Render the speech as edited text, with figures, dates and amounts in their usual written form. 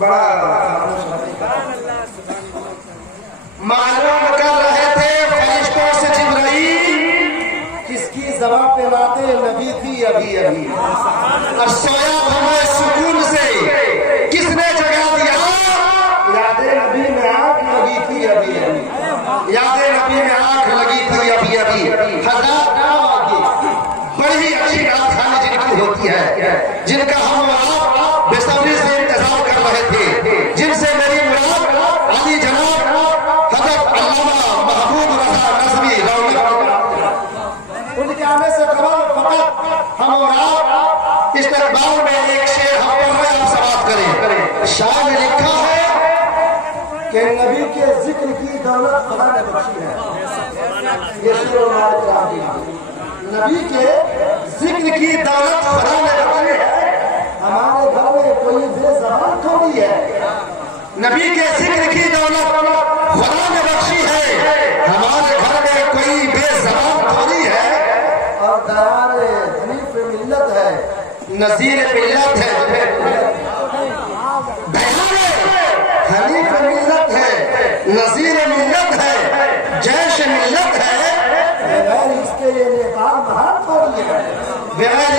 बड़ा मालूम कर रहे थे फरिश्तों से जिब्राइल किसकी ज़बान पे बातें नबी थी अभी अभी, और सोया हमें सुकून से किसने जगा दिया? यादें नबी में आंख लगी थी अभी अभी, यादें नबी में आंख लगी थी अभी अभी। हजार बड़ी अच्छी रात खाने जिनकी होती है, जिनका हम आप बेसब्री से इंतजार कर रहे थे, जिनसे मेरी मुराद अली जनाब हज़रत अल्लामा महबूब रज़ा नज़वी उनके आने से कबल फकत हम और आप इस्तेमाल में एक शेर हम पर आप समाप्त करें। शायर ने लिखा है कि नबी के जिक्र की दौलत खुदा ने बख्शी है। ये शेर नबी के जिक्र की दौलत खुदा ने बख्शी है। हमारे घर में कोई बेज़बान थोड़ी है, नबी के जिक्र की दौलत खुदा ने बख्शी है। हमारे घर में कोई बेज़बान थोड़ी है, और दयार हनीफ मिल्लत है, नज़ीर मिल्लत है, हनीफ मिल्लत है, नज़ीर मिल्लत है, जैश मिल्लत है। बगैर इसके ये नेपाल महान थोड़ी है, बगैर